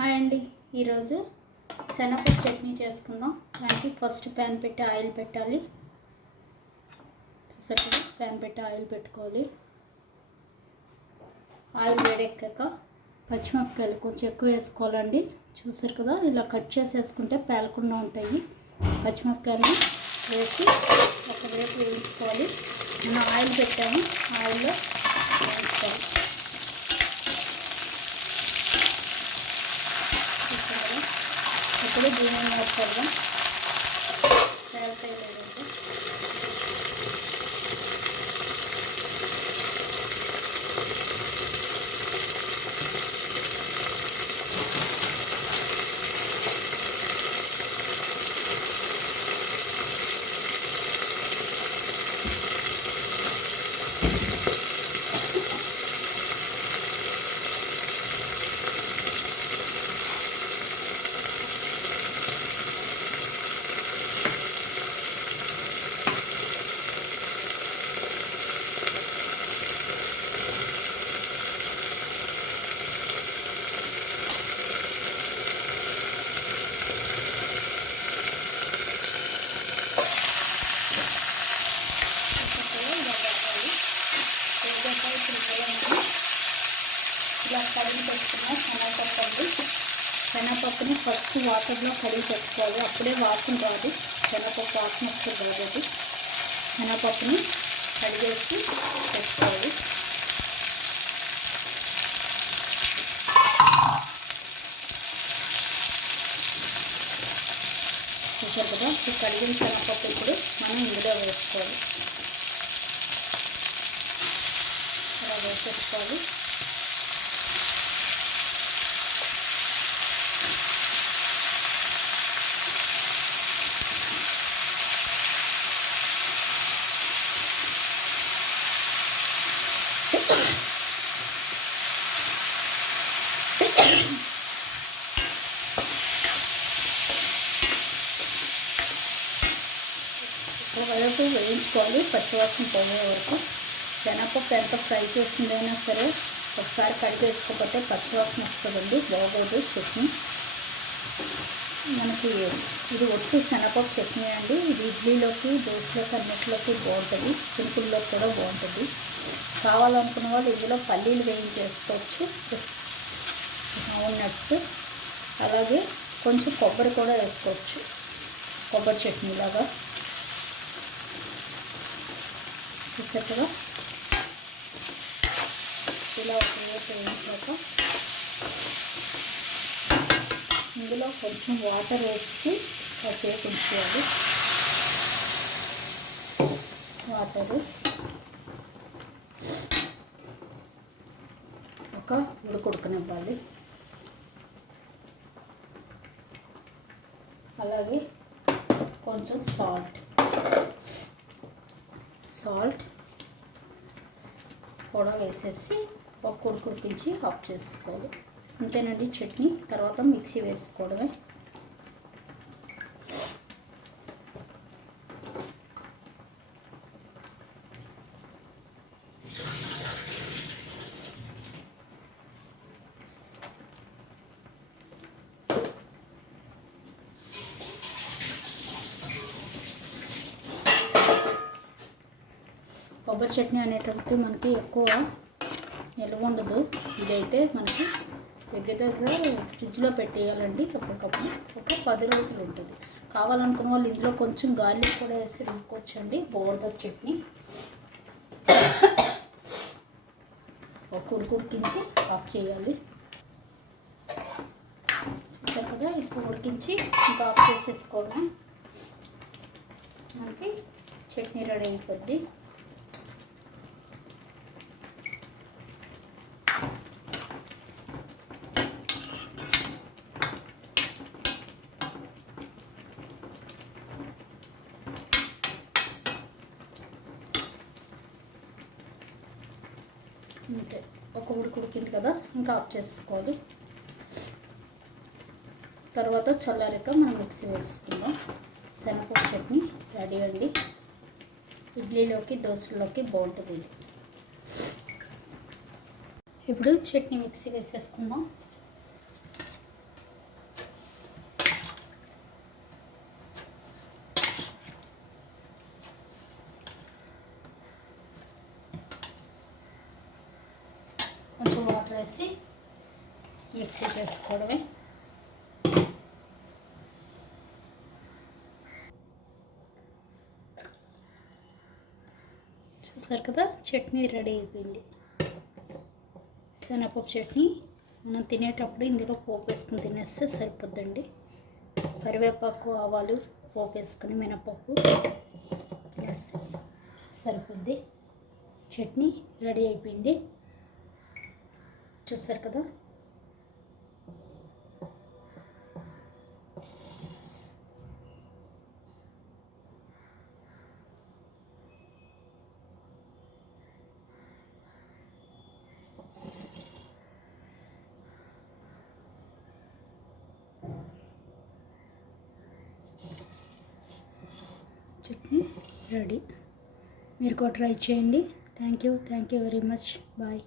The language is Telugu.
హాయ్ అండి. ఈరోజు శనగ చట్నీ చేసుకుందాం. దానికి ఫస్ట్ ప్యాన్ పెట్టి ఆయిల్ పెట్టాలి. చూసారు ప్యాన్ పెట్టి ఆయిల్ పెట్టుకోవాలి. ఆయిల్ వేడెక్కాక పచ్చిమిరపకాయలు కొంచెం ఎక్కువ వేసుకోవాలండి. చూసారు కదా ఇలా కట్ చేసేసుకుంటే పేలకుండా ఉంటాయి. పచ్చిమిరపకాయలు వేసి ఒక వేపు వేయించుకోవాలి. నేను ఆయిల్ పెట్టాను ఆయిల్లో వేయించుకోవాలి చూసారు కదా ఇప్పుడు దీని వేసుకోవడం పేలుతాయి ఇలా కడిగి పెట్టుకున్న శనగపప్పు శనగపప్పుని ఫస్ట్ వాటర్లో కడిగి పెట్టుకోవాలి. అప్పుడే వాసన రాదు. శనగపప్పు వాసన వస్తే బాగోదు. శనగపప్పుని కడిగేసి పెట్టుకోవాలి. చూసారు కదా? ఈ కడిగిన శనగపప్పు ఇప్పుడు మనం ఇందులో వేసుకోవాలి. ఇలా వేసేసుకోవాలి. వరకు వేయించుకోవాలి పచ్చివాసన పోయే వరకు. శనగపప్పు ఎంత ఫ్రై చేసిందైనా సరే ఒకసారి కడిగేసుకోకపోతే పచ్చివాసన వస్తుందండి బాగోదు చట్నీ. మనకి ఇది ఒట్టి శనగపప్పు చట్నీ అండి. ఇది ఇడ్లీలోకి దోశలోకి అన్నిటిలోకి బాగుంటుంది సింపుల్లోకి కూడా బాగుంటుంది. కావాలనుకున్న వాళ్ళు ఇందులో పల్లీలు వేయించేసుకోవచ్చు. నట్స్ అలాగే కొంచెం కొబ్బరి కూడా వేసుకోవచ్చు. కొబ్బరి చట్నీ లాగా. కదా ఇలా ఒక వేపు వేయించాక ఇందులో కొంచెం వాటర్ వేసి కాసేపు ఉంచేయాలి వాటరు. ఒక ఉడకొడుకనివ్వాలి అలాగే కొంచెం సాల్ట్. సాల్ట్ కూడా వేసేసి ఒక కుడుకు ఉడికించి ఆఫ్ చేసుకోవాలి. అంతేనండి చట్నీ. తర్వాత మిక్సీ వేసుకోవడమే. కొబ్బరి చట్నీ అనేటప్పుడు మనకి ఎక్కువ నిల్వ ఉండదు. ఇదైతే మనకి దగ్గర దగ్గర ఫ్రిడ్జ్లో పెట్టేయాలండి అప్పటికప్పుడు. ఒక పది రోజులు ఉంటుంది. కావాలనుకున్న వాళ్ళు ఇందులో కొంచెం గార్లిక్ కూడా వేసి రుబ్బుకోవచ్చండి. బాగుంటుంది చట్నీ. ఒక ఉడికించి ఆఫ్ చేయాలి. చూసారు కదా ఇప్పుడు ఉడికించి ఇంకా ఆఫ్ మనకి చట్నీ రెడీ అయిపోద్ది. ఉడికింది కదా ఇంకా ఆఫ్ చేసుకోవాలి. తర్వాత చల్లారాక మనం మిక్సీ వేసుకుందాం. శనగపప్పు చట్నీ రెడీ అండి. ఇడ్లీలోకి దోశలోకి బాగుంటుంది ఇప్పుడు చట్నీ మిక్సీ వేసేసుకుందాం. వేసి మిక్సీ చేసుకోవడమే. చూసారు కదా? చట్నీ రెడీ అయిపోయింది. శనగపప్పు చట్నీ. మనం తినేటప్పుడు ఇందులో పోపు వేసుకుని తినేస్తే సరిపోద్దండి. కరివేపాకు ఆవాలు పోపు వేసుకుని మినపప్పు తినేస్తే సరిపోద్ది. చట్నీ రెడీ అయిపోయింది. చూసారు కదా. చట్నీ రెడీ. మీరు కూడా ట్రై చేయండి. Thank you. Thank you very much. Bye.